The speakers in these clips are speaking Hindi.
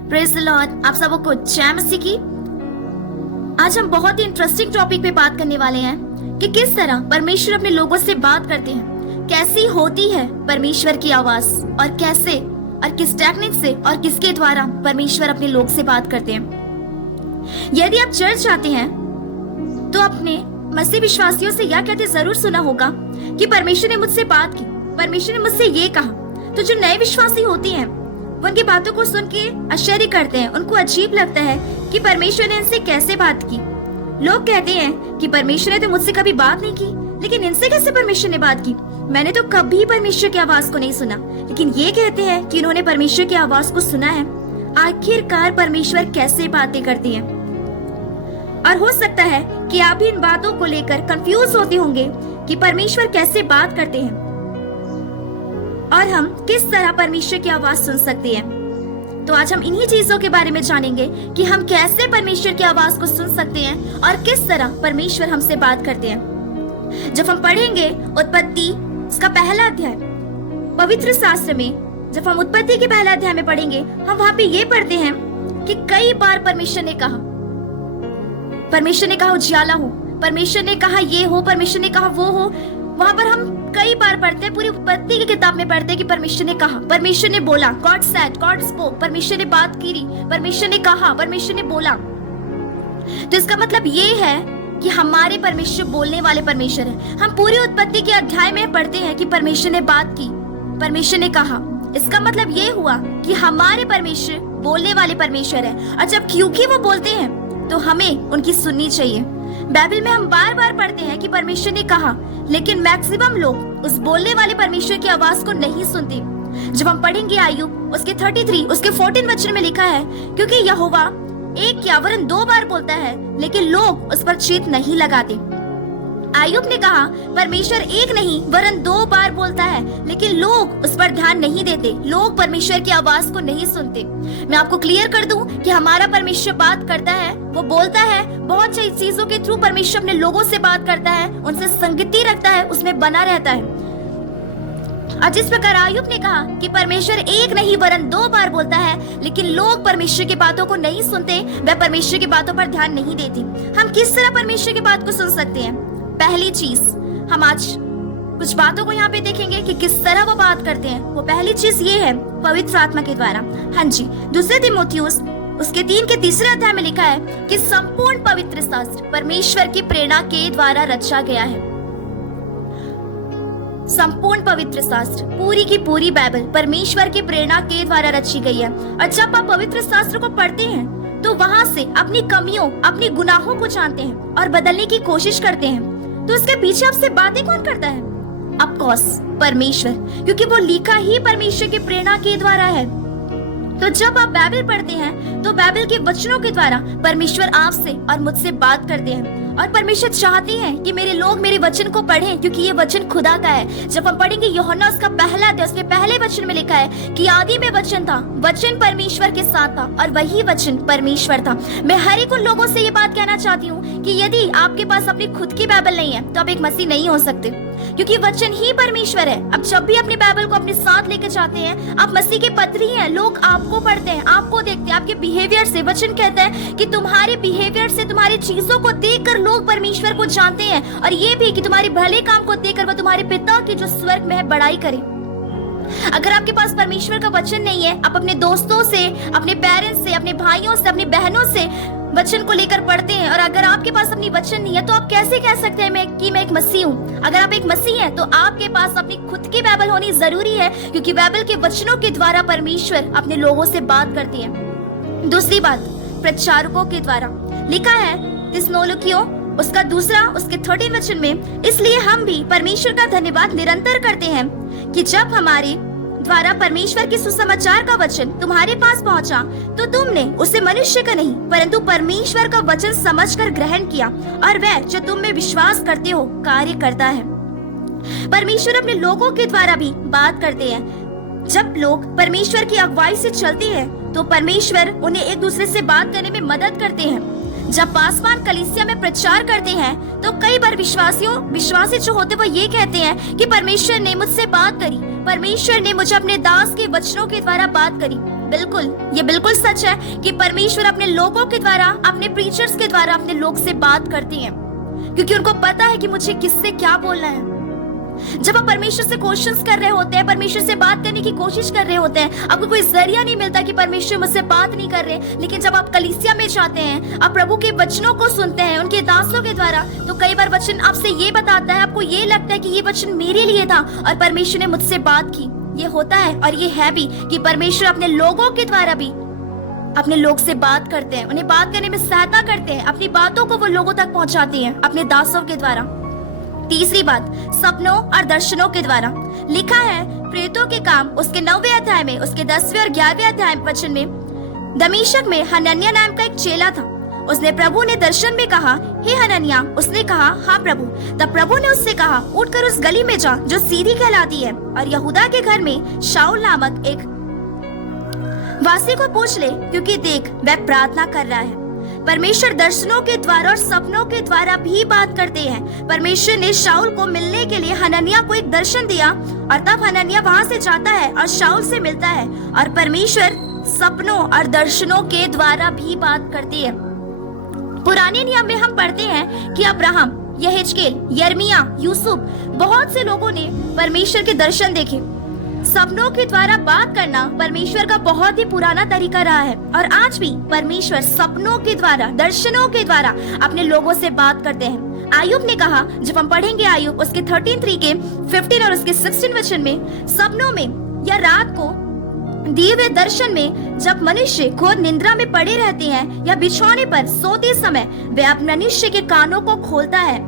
Praise the Lord. आप सबको जय मसीह की। आज हम बहुत ही इंटरेस्टिंग टॉपिक पे बात करने वाले हैं कि किस तरह परमेश्वर अपने लोगों से बात करते हैं, कैसी होती है परमेश्वर की आवाज और कैसे और किस टेक्निक से और किसके द्वारा परमेश्वर अपने लोग से बात करते हैं। यदि आप चर्च जाते हैं तो अपने मसीह विश्वासियों से यह कहते जरूर सुना होगा कि परमेश्वर ने मुझसे बात की, परमेश्वर ने मुझसे ये कहा। तो जो नए विश्वासी होती हैं वो उनकी बातों को सुन के आश्चर्य करते हैं, उनको अजीब लगता है कि परमेश्वर ने इनसे कैसे बात की। लोग कहते हैं कि परमेश्वर ने तो मुझसे कभी बात नहीं की, लेकिन इनसे कैसे परमेश्वर ने बात की? मैंने तो कभी परमेश्वर की आवाज को नहीं सुना, लेकिन ये कहते हैं कि उन्होंने परमेश्वर की आवाज को सुना है। आखिरकार परमेश्वर कैसे बातें करती है? और हो सकता है कि आप भी इन बातों को लेकर कंफ्यूज होते होंगे कि परमेश्वर कैसे बात करते हैं और हम किस तरह परमेश्वर की आवाज सुन सकते हैं। तो आज हम इन्हीं चीजों के बारे में जानेंगे कि हम कैसे परमेश्वर की आवाज को सुन सकते हैं और किस तरह परमेश्वर हमसे बात करते हैं। जब हम पढ़ेंगे उत्पत्ति इसका पहला अध्याय पवित्र शास्त्र में, जब हम उत्पत्ति के पहला अध्याय में पढ़ेंगे, हम वहां पे ये पढ़ते हैं कि कई बार परमेश्वर ने कहा उजियाला हो, परमेश्वर ने कहा ये हो, परमेश्वर ने कहा वो हो। वहां पर हम कई बार पढ़ते हैं, पूरी उत्पत्ति की किताब में पढ़ते हैं कि परमेश्वर ने कहा, परमेश्वर ने बोला, गॉड सेड, गॉड स्पोक, परमेश्वर ने बात की, परमेश्वर ने कहा, परमेश्वर ने बोला। तो इसका मतलब ये है कि हमारे परमेश्वर बोलने वाले परमेश्वर है। हम पूरी उत्पत्ति के अध्याय में पढ़ते हैं कि परमेश्वर ने बात की, परमेश्वर ने कहा। इसका मतलब ये हुआ कि हमारे परमेश्वर बोलने वाले परमेश्वर है, और जब क्योंकि वो बोलते हैं तो हमें उनकी सुननी चाहिए। बाइबल में हम बार बार पढ़ते हैं कि परमेश्वर ने कहा, लेकिन मैक्सिमम लोग उस बोलने वाले परमेश्वर की आवाज को नहीं सुनते। जब हम पढ़ेंगे आयुब उसके 33 उसके 14 वचन में लिखा है, क्योंकि यहोवा एक या वरन 2 बार बोलता है, लेकिन लोग उस पर चित्त नहीं लगाते। आयुब ने कहा परमेश्वर एक नहीं वरन 2 बार बोलता है, लेकिन लोग उस पर ध्यान नहीं देते, लोग परमेश्वर की आवाज को नहीं सुनते। मैं आपको क्लियर कर दूं कि हमारा परमेश्वर बात करता है, वो बोलता है, बहुत सी चीजों के थ्रू परमेश्वर अपने लोगों से बात करता है, उनसे संगति रखता है, उसमें बना रहता है। और जिस प्रकार आयुब ने कहा कि परमेश्वर एक नहीं वरन 2 बार बोलता है, लेकिन लोग परमेश्वर की बातों को नहीं सुनते, वह परमेश्वर की बातों पर ध्यान नहीं देती। हम किस तरह परमेश्वर की बात को सुन सकते हैं? पहली चीज, हम आज कुछ बातों को यहाँ पे देखेंगे कि किस तरह वो बात करते हैं। वो पहली चीज ये है पवित्र आत्मा के द्वारा। हाँ जी, दूसरे तीमुथियुस उसके 3 के तीसरे अध्याय में लिखा है कि संपूर्ण पवित्र शास्त्र परमेश्वर की प्रेरणा के द्वारा रचा गया है। संपूर्ण पवित्र शास्त्र, पूरी की पूरी बाइबल परमेश्वर की प्रेरणा के द्वारा रची गई है। और जब आप पवित्र शास्त्र को पढ़ते हैं तो वहां से अपनी कमियों, अपने गुनाहों को जानते हैं और बदलने की कोशिश करते हैं। तो उसके पीछे आपसे बातें कौन करता है? ऑफ कोर्स परमेश्वर, क्योंकि वो लिखा ही परमेश्वर की प्रेरणा के द्वारा है। तो जब आप बाइबल पढ़ते हैं तो बाइबल के वचनों के द्वारा परमेश्वर आपसे और मुझसे बात करते हैं, और परमेश्वर चाहते हैं कि मेरे लोग मेरे वचन को पढ़ें, क्योंकि ये वचन खुदा का है। जब हम पढ़ेंगे यूहन्ना उसका पहला अध्याय, उसके पहले वचन में लिखा है कि आदि में वचन था, वचन परमेश्वर के साथ था और वही वचन परमेश्वर था। मैं हर एक उन लोगों से ये बात कहना चाहती हूँ कि यदि आपके पास अपनी खुद की बाइबल नहीं है तो आप एक मसीह नहीं हो सकते, क्योंकि वचन ही परमेश्वर है। अब जब भी अपनी बाइबल को अपने साथ लेकर जाते हैं, आप मसीह के पत्री हैं। लोग आपको पढ़ते हैं, आपको देखते हैं, आपके बिहेवियर से। वचन कहता है कि तुम्हारे बिहेवियर से, तुम्हारी चीजों को देखकर लोग परमेश्वर को जानते हैं, और ये भी कि तुम्हारे भले काम को देखकर वो तुम्हारे पिता की जो स्वर्ग में है बड़ाई करें। अगर आपके पास परमेश्वर का वचन नहीं है, आप अपने दोस्तों से, अपने पेरेंट्स से, अपने भाइयों से, अपनी बहनों से वचन को लेकर पढ़ते हैं, और अगर आपके पास अपनी वचन नहीं है तो आप कैसे कह सकते हैं कि मैं एक मसीह हूँ? अगर आप एक मसीह हैं तो आपके पास अपनी खुद की बाइबल होनी जरूरी है, क्योंकि बाइबल के वचनों के द्वारा परमेश्वर अपने लोगों से बात करती है। दूसरी बात, प्रचारकों के द्वारा। लिखा है थिस्सलुनीकियों उसका 2 उसके 13 वचन में, इसलिए हम भी परमेश्वर का धन्यवाद निरंतर करते हैं कि जब हमारे द्वारा परमेश्वर के सुसमाचार का वचन तुम्हारे पास पहुंचा तो तुमने उसे मनुष्य का नहीं परंतु परमेश्वर का वचन समझकर ग्रहण किया, और वह जो तुम में विश्वास करते हो कार्य करता है। परमेश्वर अपने लोगों के द्वारा भी बात करते हैं। जब लोग परमेश्वर की अगुवाई से चलते हैं तो परमेश्वर उन्हें एक दूसरे से बात करने में मदद करते हैं। जब पासवान कलीसिया में प्रचार करते हैं तो कई बार विश्वासी जो होते वो ये कहते हैं कि परमेश्वर ने मुझसे बात करी, परमेश्वर ने मुझे अपने दास के वचनों के द्वारा बात करी। बिल्कुल, ये बिल्कुल सच है कि परमेश्वर अपने लोगों के द्वारा, अपने प्रीचर्स के द्वारा अपने लोग से बात करते हैं, क्योंकि उनको पता है कि मुझे किससे क्या बोलना है। जब आप परमेश्वर से क्वेश्चंस कर रहे होते हैं, परमेश्वर से बात करने की कोशिश कर रहे होते हैं, आपको कोई जरिया नहीं मिलता कि परमेश्वर मुझसे बात नहीं कर रहे, लेकिन जब आप कलीसिया में जाते हैं, आप प्रभु के वचनों को सुनते हैं उनके दासों के द्वारा, तो कई बार वचन आपसे ये बताता है, आपको ये लगता है कि ये वचन मेरे लिए था और परमेश्वर ने मुझसे बात की। ये होता है और ये है भी कि परमेश्वर अपने लोगों के द्वारा भी अपने लोग से बात करते हैं, उन्हें बात करने में सहायता करते हैं, अपनी बातों को वो लोगों तक पहुंचाते हैं अपने दासों के द्वारा। तीसरी बात, सपनों और दर्शनों के द्वारा। लिखा है प्रेरितों के काम उसके 9वें अध्याय में, उसके 10वें और 11वें अध्याय वचन में, दमिश्क में हनन्याह नाम का एक चेला था। उसने प्रभु ने दर्शन में कहा, हे हनन्याह। उसने कहा, हाँ प्रभु। तब प्रभु ने उससे कहा, उठकर उस गली में जा जो सीधी कहलाती है, और यहूदा के घर में शाऊल नामक एक वासी को पूछ ले, क्योंकि देख वह प्रार्थना कर रहा है। परमेश्वर दर्शनों के द्वारा और सपनों के द्वारा भी बात करते हैं। परमेश्वर ने शाऊल को मिलने के लिए हनन्याह को एक दर्शन दिया, और तब हनन्याह वहां से जाता है और शाऊल से मिलता है, और परमेश्वर सपनों और दर्शनों के द्वारा भी बात करती है। पुराने नियम में हम पढ़ते हैं कि अब्राहम, यहेजकेल, यिर्मयाह, यूसुफ, बहुत से लोगों ने परमेश्वर के दर्शन देखे। सपनों के द्वारा बात करना परमेश्वर का बहुत ही पुराना तरीका रहा है, और आज भी परमेश्वर सपनों के द्वारा, दर्शनों के द्वारा अपने लोगों से बात करते हैं। आयुब ने कहा, जब हम पढ़ेंगे आयुब उसके 13:3 के 15 और उसके 16 वचन में, सपनों में या रात को दिए हुए दर्शन में जब मनुष्य घोर निद्रा में पड़े रहते हैं या बिछौने पर सोते समय वह अपने मनुष्य के कानों को खोलता है।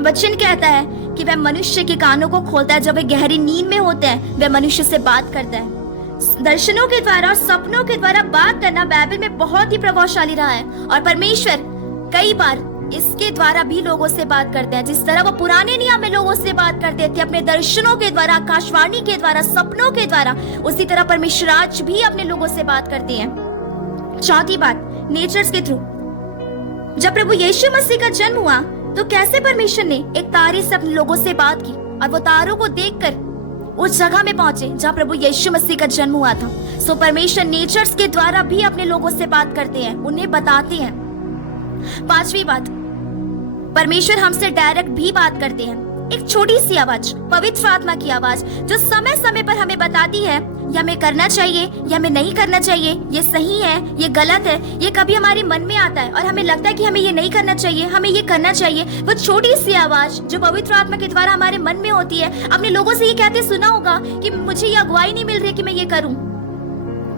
वचन कहता है कि वह मनुष्य के कानों को खोलता है, जब वे गहरी नींद में होते हैं वह मनुष्य से बात करता है। दर्शनों के द्वारा और सपनों के द्वारा बात करना बाइबल में बहुत ही प्रभावशाली रहा है, और परमेश्वर कई बार इसके द्वारा भी लोगों से बात करते हैं। जिस तरह वो पुराने नियम में लोगों से बात करते थे अपने दर्शनों के द्वारा, आकाशवाणी के द्वारा, सपनों के द्वारा, उसी तरह परमेश्वर आज भी अपने लोगों से बात करते हैं। चौथी बात, नेचर्स के थ्रू। जब प्रभु यीशु मसीह का जन्म हुआ तो कैसे परमेश्वर ने एक तारे से अपने लोगों से बात की, और वो तारों को देखकर उस जगह में पहुंचे जहां प्रभु यीशु मसीह का जन्म हुआ था। सो परमेश्वर नेचर्स के द्वारा भी अपने लोगों से बात करते हैं, उन्हें बताते हैं। पांचवी बात, परमेश्वर हमसे डायरेक्ट भी बात करते हैं। एक छोटी सी आवाज, पवित्र आत्मा की आवाज, जो समय समय पर हमें बताती है ये हमें करना चाहिए या हमें नहीं करना चाहिए, ये सही है, ये गलत है। ये कभी हमारे मन में आता है और हमें लगता है कि हमें ये नहीं करना चाहिए, हमें ये करना चाहिए। वो छोटी सी आवाज जो पवित्र आत्मा के द्वारा हमारे मन में होती है। अपने लोगों से ये कहते सुना होगा कि मुझे ये अगुवाई नहीं मिल रही है कि मैं ये करूं,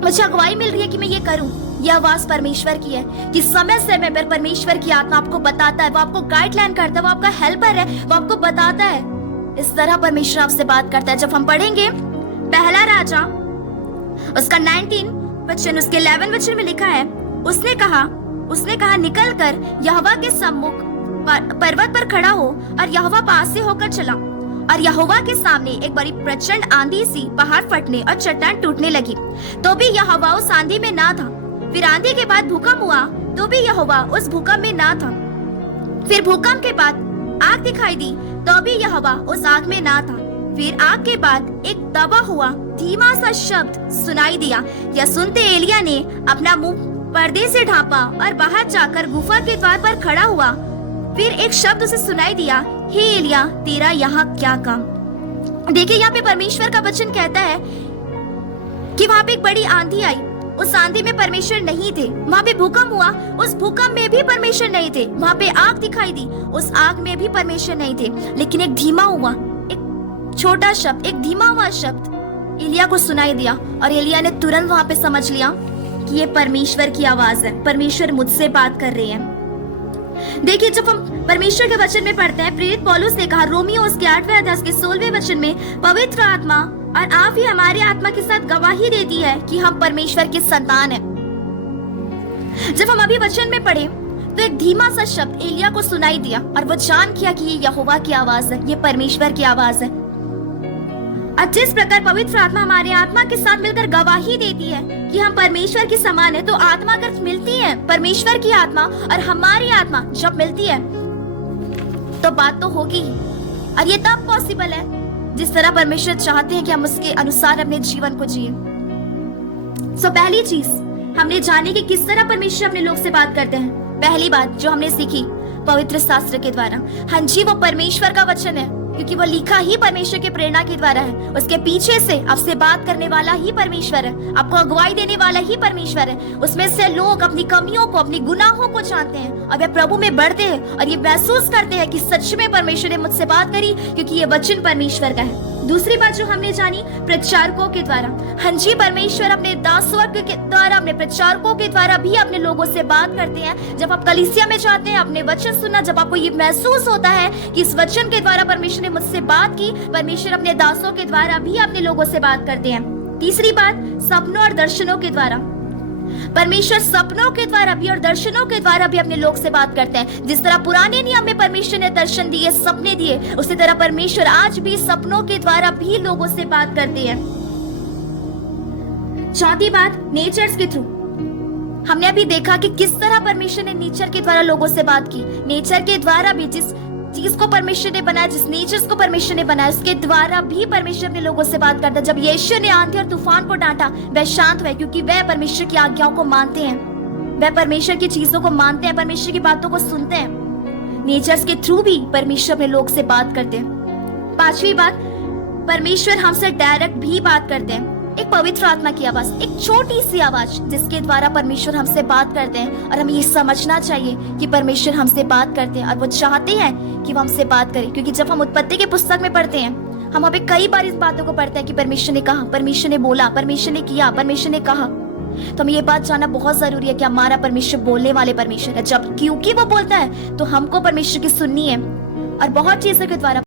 मुझे अगुवाई मिल रही है कि मैं ये करूं। यह आवाज परमेश्वर की है कि समय समय पर परमेश्वर की आत्मा आपको बताता है, वो आपको गाइडलाइन करता है, वो आपका हेल्पर है, वो आपको बताता है। इस तरह परमेश्वर आपसे बात करता है। जब हम पढ़ेंगे पहला राजा उसका 19 वचन, उसके 11 वचन में लिखा है, उसने कहा निकल कर यहोवा के सम्मुख पर्वत पर खड़ा हो, और यहोवा पास से होकर चला, और यहोवा के सामने एक बड़ी प्रचंड आंधी सी पहाड़ फटने और चट्टान टूटने लगी, तो भी यहोवा उस आंधी में ना था। फिर आंधी के बाद भूकंप हुआ, तो भी यहोवा उस भूकंप में ना था। फिर भूकंप के बाद आग दिखाई दी, तो भी यहोवा उस आग में ना था। फिर आग के बाद एक दबा हुआ धीमा सा शब्द सुनाई दिया। यह सुनते एलिया ने अपना मुंह पर्दे से ढांपा और बाहर जाकर गुफा के द्वार पर खड़ा हुआ। फिर एक शब्द उसे सुनाई दिया, हे एलिया, तेरा यहाँ क्या काम। देखिए यहाँ पे परमेश्वर का वचन कहता है कि वहाँ पे एक बड़ी आंधी आई, उस आंधी में परमेश्वर नहीं थे। वहाँ पे भूकंप हुआ, उस भूकंप में भी परमेश्वर नहीं थे। वहाँ पे आग दिखाई दी, उस आग में भी परमेश्वर नहीं थे। लेकिन एक धीमा हुआ, एक छोटा शब्द, एक धीमा हुआ शब्द एलिया को सुनाई दिया, और एलिया ने तुरंत वहाँ पे समझ लिया कि ये परमेश्वर की आवाज है, परमेश्वर मुझसे बात कर रहे हैं। देखिए जब हम परमेश्वर के वचन में पढ़ते हैं, प्रेरित पौलुस ने कहा रोमियो उसके 8वें अध्याय के 16वें वचन में, पवित्र आत्मा और आप ही हमारे आत्मा के साथ गवाही देती है कि हम परमेश्वर के संतान हैं। जब हम अभी वचन में पढ़े तो एक धीमा सा शब्द एलिया को सुनाई दिया, और वो जान किया कि ये यहोवा की आवाज है, ये परमेश्वर की आवाज है। और जिस प्रकार पवित्र आत्मा हमारे आत्मा के साथ मिलकर गवाही देती है कि हम परमेश्वर के समान है, तो आत्मा अगर मिलती है, परमेश्वर की आत्मा और हमारी आत्मा जब मिलती है तो बात तो होगी ही। और ये तब पॉसिबल है जिस तरह परमेश्वर चाहते हैं कि हम उसके अनुसार अपने जीवन को जिए। पहली चीज हमने जानी कि किस तरह परमेश्वर अपने लोग से बात करते हैं। पहली बात जो हमने सीखी पवित्र शास्त्र के द्वारा। हाँ जी, वो परमेश्वर का वचन है, क्योंकि वो लिखा ही परमेश्वर के प्रेरणा के द्वारा है। उसके पीछे से आपसे बात करने वाला ही परमेश्वर है, आपको अगुवाई देने वाला ही परमेश्वर है। उसमें से लोग अपनी कमियों को, अपनी गुनाहों को जानते हैं और वे प्रभु में बढ़ते हैं और ये महसूस करते हैं कि सच में परमेश्वर ने मुझसे बात करी, क्योंकि ये वचन परमेश्वर का है। दूसरी बात जो हमने जानी प्रचारकों के द्वारा। हाँ जी, परमेश्वर अपने दासवर्ग के द्वारा, अपने प्रचारकों के द्वारा भी अपने लोगों से बात करते हैं। जब आप कलीसिया में जाते हैं अपने वचन सुनना, जब आपको ये महसूस होता है कि इस वचन के द्वारा परमेश्वर ने मुझसे बात की, परमेश्वर अपने दासों के द्वारा भी अपने लोगों से बात करते हैं। तीसरी बात सपनों और दर्शनों के द्वारा। परमेश्वर सपनों के द्वारा भी और दर्शनों के द्वारा भी अपने लोग से बात करते हैं। जिस तरह पुराने नियम में परमेश्वर ने दर्शन दिए, सपने दिए, उसी तरह परमेश्वर आज भी सपनों के द्वारा भी लोगों से बात करते हैं। चौथी बात नेचर्स के थ्रू। हमने अभी देखा कि किस तरह परमेश्वर ने नेचर के द्वारा लोगों से बात की। नेचर के द्वारा भी, जिस चीज को परमेश्वर ने बनाया, जिस नेचर्स को परमेश्वर ने बनाया, उसके द्वारा भी परमेश्वर अपने लोगों से बात करता है। जब यीशु ने आंधी और तूफान को डांटा, वह शांत हुए, क्योंकि वह परमेश्वर की आज्ञाओं को मानते हैं, वह परमेश्वर की चीजों को मानते हैं, परमेश्वर की बातों को सुनते हैं। नेचर्स के थ्रू भी परमेश्वर अपने लोग से बात करते हैं। पांचवी बात, परमेश्वर हमसे डायरेक्ट भी बात करते हैं। एक पवित्र आत्मा की आवाज, एक छोटी सी आवाज जिसके द्वारा परमेश्वर हमसे बात करते हैं। और हमें ये समझना चाहिए कि परमेश्वर हमसे बात करते हैं और वो चाहते हैं कि वो हमसे बात करें, क्योंकि जब हम उत्पत्ति की पुस्तक में पढ़ते हैं, हम वहाँ पे कई बार इस बातों को पढ़ते हैं कि परमेश्वर ने कहा, परमेश्वर ने बोला, परमेश्वर ने किया, परमेश्वर ने कहा। तो हमें ये बात जानना बहुत जरूरी है कि हमारा परमेश्वर बोलने वाले परमेश्वर है। जब क्योंकि वो बोलता है तो हमको परमेश्वर की सुननी है और बहुत चीजों के द्वारा